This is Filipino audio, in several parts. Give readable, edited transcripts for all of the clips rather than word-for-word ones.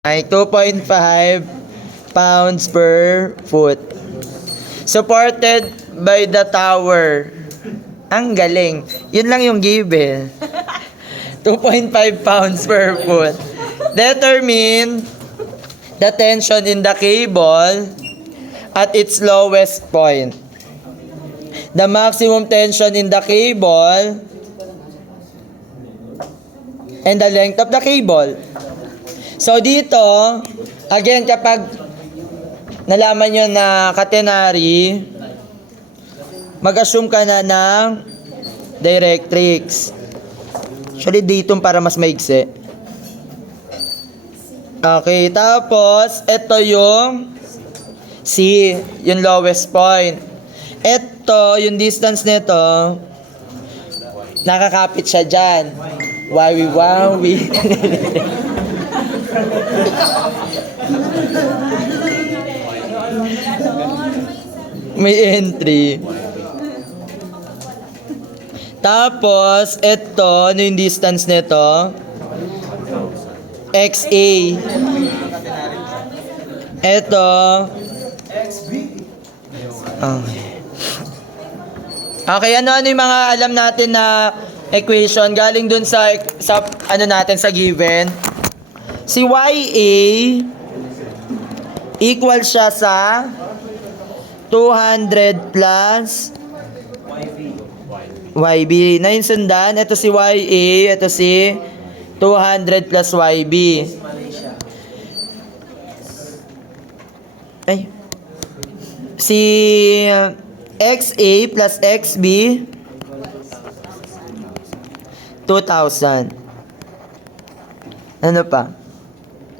ay 2.5 pounds per foot. Supported by the tower. Ang galing. Yun lang yung given. 2.5 pounds per foot. Determine the tension in the cable at its lowest point. The maximum tension in the cable and the length of the cable. So dito, again, kapag nalaman nyo na catenary, mag-assume ka na ng directrix. Actually, dito para mas maigsi. Okay, tapos, ito yung C, yung lowest point. Ito, yung distance nito, nakakapit siya dyan. Wawi. May entry. Tapos, ito, ano yung distance nito? XA. Ito. Okay, ano yung mga alam natin na equation galing dun sa ano natin sa given? Si YA equal siya sa 200 plus YB. Na yung sundan, ito si YA, ito si 200 plus YB. Ay. Si XA plus XB 2,000. Ano pa?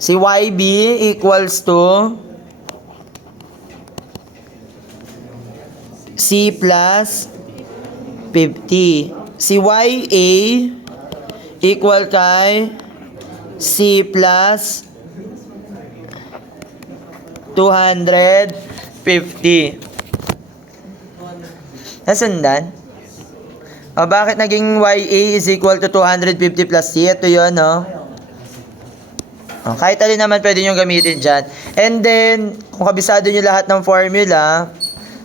Si YB equals to C plus 50. Si YA equal kay C plus 250. Nasundan? O bakit naging YA is equal to 250 plus C? Ito yun, no? O, kahit alin naman pwede nyo gamitin dyan. And then, kung kabisado nyo lahat ng formula,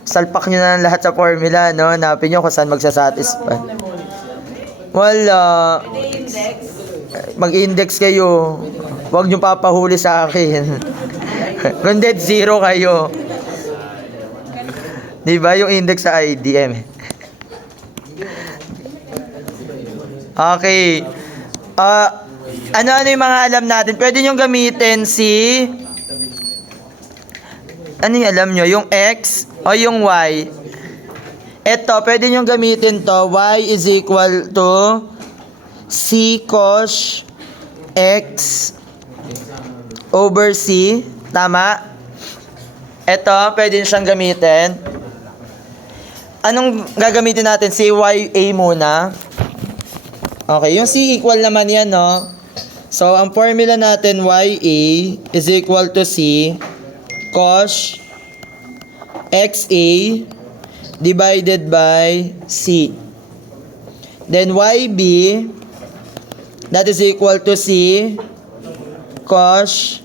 salpak nyo na lahat sa formula, no? Hanapin nyo kung saan magsasatisfy. Wala. Mag-index kayo. Huwag nyo papahuli sa akin. Kung dead zero kayo. Diba yung index sa IDM? Okay. Ano yung mga alam natin? Pwede nyo gamitin si... Ano yung alam nyo? Yung X o yung Y? Ito, pwede nyo gamitin to. Y is equal to C cos X over C. Tama? Ito, pwede nyo siyang gamitin. Anong gagamitin natin? Si YA muna. Okay, yung C equal naman yan, no? So, ang formula natin, YA is equal to C cos XA divided by C. Then, YB, that is equal to C cos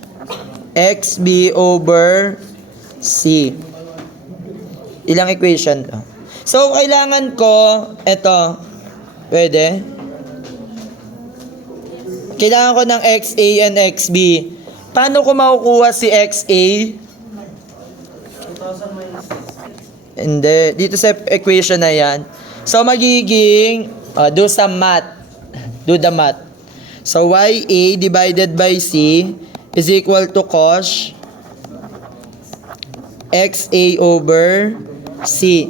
XB over C. Ilang equation to? So, kailangan ko, ito, pwede? Kailangan ko ng XA and XB. Paano ko makukuha si XA? Hindi. Dito sa equation na yan. So, magiging, do some math. Do the math. So, YA divided by C is equal to cos XA over C.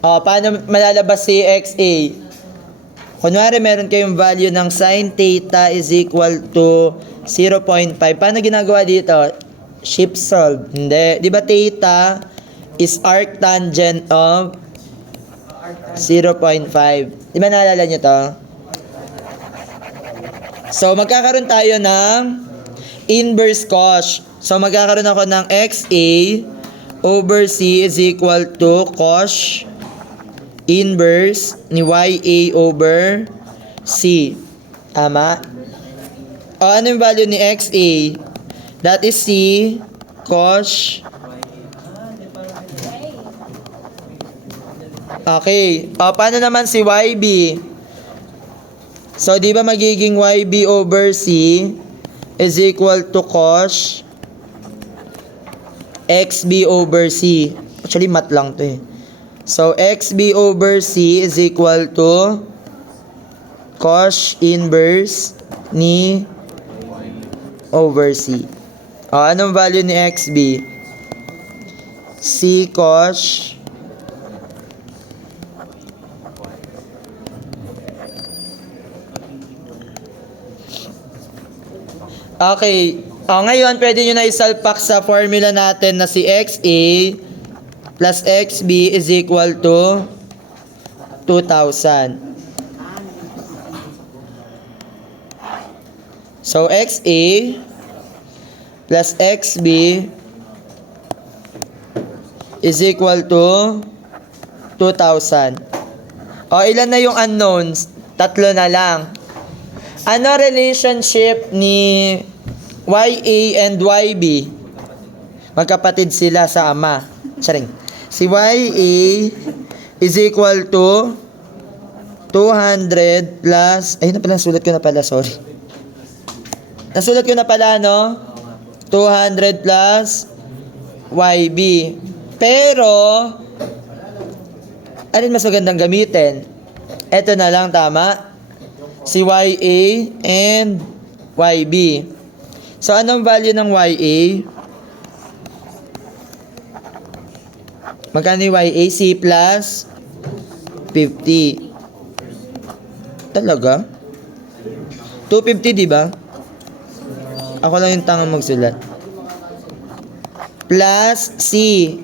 Paano malalabas si XA? Kunwari, meron kayong value ng sin theta is equal to 0.5. Paano ginagawa dito? Shift solve. Hindi. Di ba theta is arctangent of 0.5? Di ba naalala nyo to? So, magkakaroon tayo ng inverse cos. So, magkakaroon ako ng XA over C is equal to cos inverse ni YA over C. Tama? O, ano yung value ni XA? That is C cos. Okay. O, paano naman si YB? So, di ba magiging YB over C is equal to cos XB over C. Actually, mat lang to eh. So, XB over C is equal to cos inverse ni over C. O, anong value ni XB? C cos okay. O, ngayon, pwede nyo na isalpak sa formula natin na si XA plus XB is equal to 2,000. So, XA plus XB is equal to 2,000. O, ilan na yung unknowns? 3 na lang. Ano relationship ni YA and YB? Magkapatid sila sa ama. Saring. Si YA is equal to 200 plus... Ayun na pala, nasulat ko na pala, sorry. Nasulat ko na pala, no? 200 plus YB. Pero, alin mas magandang gamitin? Ito na lang, tama? Si YA and YB. So, anong value ng YA? Magkano yung YA? C plus 50. Talaga? 250, di ba? Ako lang yung tangang magsulat. Plus C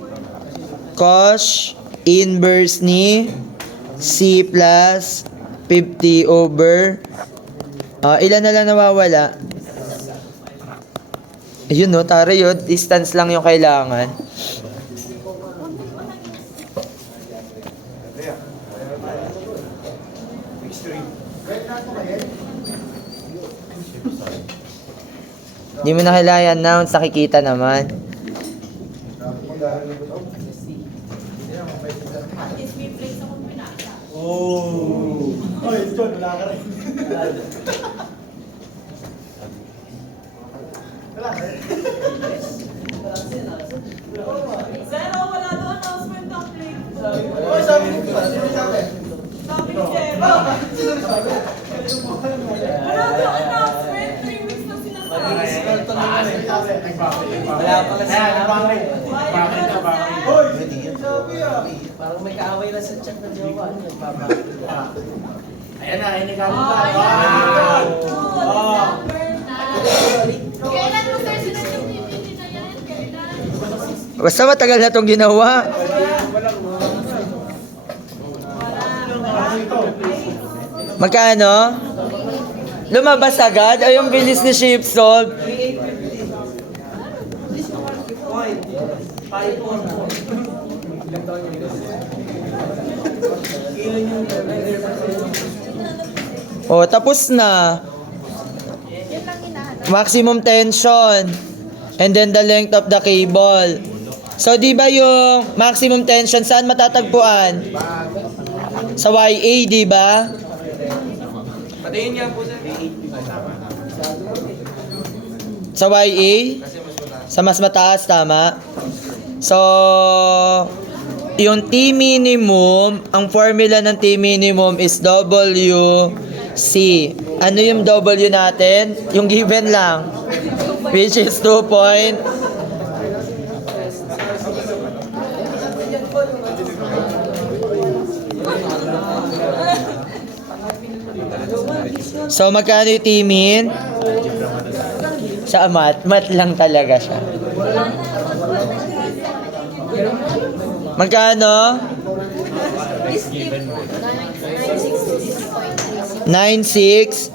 cos inverse ni C plus 50 over ilan na lang nawawala? Ayun no, tara yun. Distance lang yung kailangan. Hindi mo na kailangan announce, nakikita naman. Oh! Oy, John, wala ka rin. Wala ka rin. Zero, wala doon announcement ng play. Oy, sabi ni sabi. Sabi ni Zero. Wala doon announcement. 3 weeks na sinasabi. Wala pala sinabi. Bakit na bakit? Hoy! Sabi ah! Parang may kaaway na sa chat na jowa. Ayan na, inikabot Oh, na. ayan. Oh! Kailan mo sir sinunod yung PPT na yan? Kailan? Basta matagal na itong ginawa. Magkano? Lumabas agad? Ay, yung bilis ni ShapeSolve. Oh, tapos na. Maximum tension. And then the length of the cable. So, di ba yung maximum tension, saan matatagpuan? Sa YA, di ba? Patayin niya po sir. Sa YA? Sa mas mataas, tama? So, yung T minimum, ang formula ng T minimum is WC. Ano yung W natin? Yung given lang. Which is 2 point. So, magkano yung T min? Sa mat lang talaga siya. Magkano? 9.6.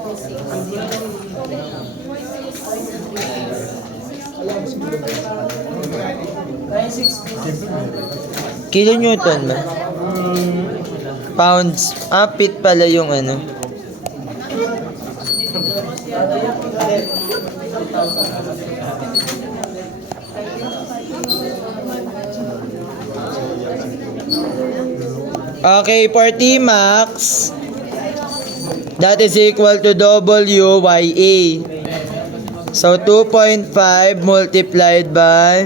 Kilonewton ba? Pounds. Feet pala yung ano. Okay, for T-max, that is equal to WYA. So, 2.5 multiplied by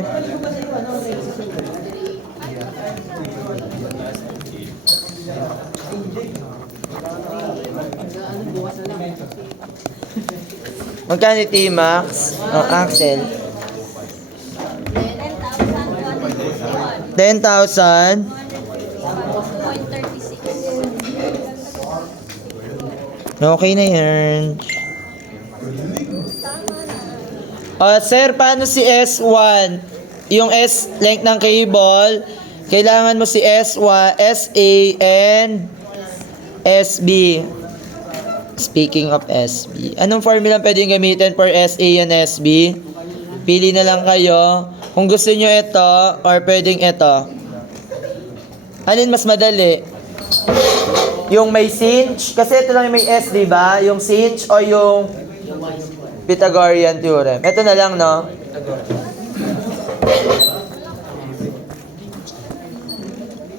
magkano yung T-max? Oh, Axel. 10,000. 0.36. Okay na yan. Sir, paano si S1? Yung S length ng cable, kailangan mo si S1, SA, and SB. Speaking of SB, anong formula pwedeng gamitin for SA and SB? Pili na lang kayo. Kung gusto nyo ito, or pwedeng ito. Alin mas madali? Yung may cinch? Kasi ito lang yung may S, di ba? Yung cinch o yung Pythagorean theorem. Ito na lang, no?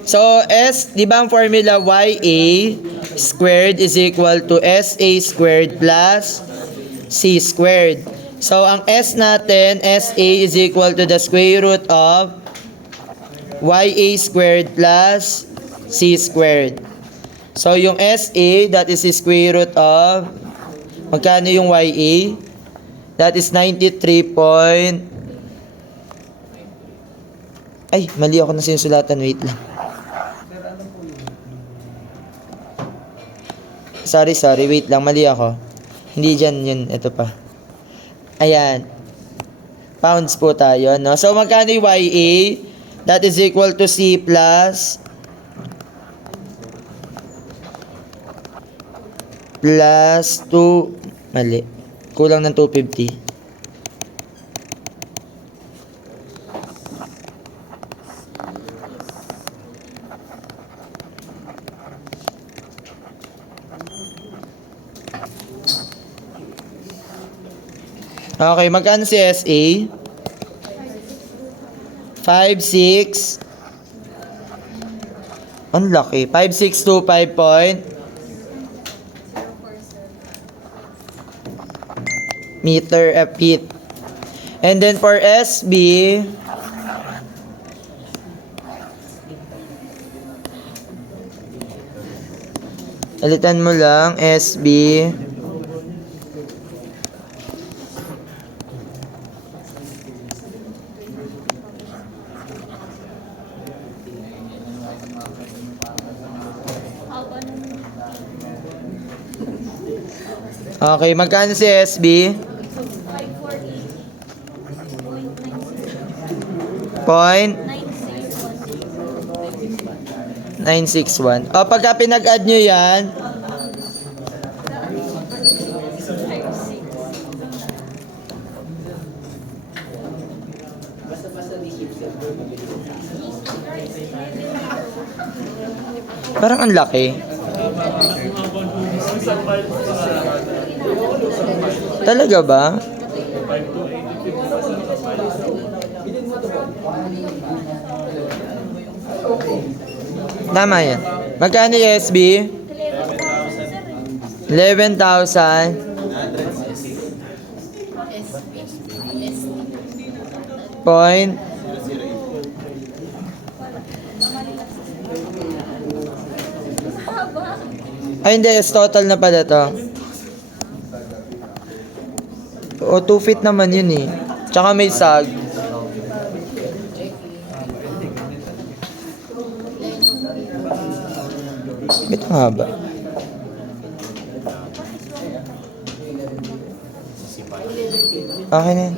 So, S, di ba ang formula YA squared is equal to SA squared plus C squared. So, ang S natin, SA is equal to the square root of YA squared plus C squared. So, yung SA, that is the square root of, magkano yung YA? That is 93 point, ay, mali ako na sinusulatan, wait lang. Sorry, wait lang, mali ako. Hindi dyan yun, ito pa. Ayan. Pounds po tayo, no? So, magkano yung YA? That is equal to C plus 2, mali. Kulang ng 250. Okay, magkano si SA? 5,6. Ang laki. 5,625 point. Meter a feet. And then for SB, alitan mo lang, SB. Okay, magkano si SB? 0.961. O, pagka pinag-add nyo yan, parang ang laki. Talaga ba? Tama yan. Magkano yung SB? 11,000. Point. Ay, hindi. Is total na pala to. O, 2 feet naman yun eh. Tsaka may sag. Ito haba. Okay na yan.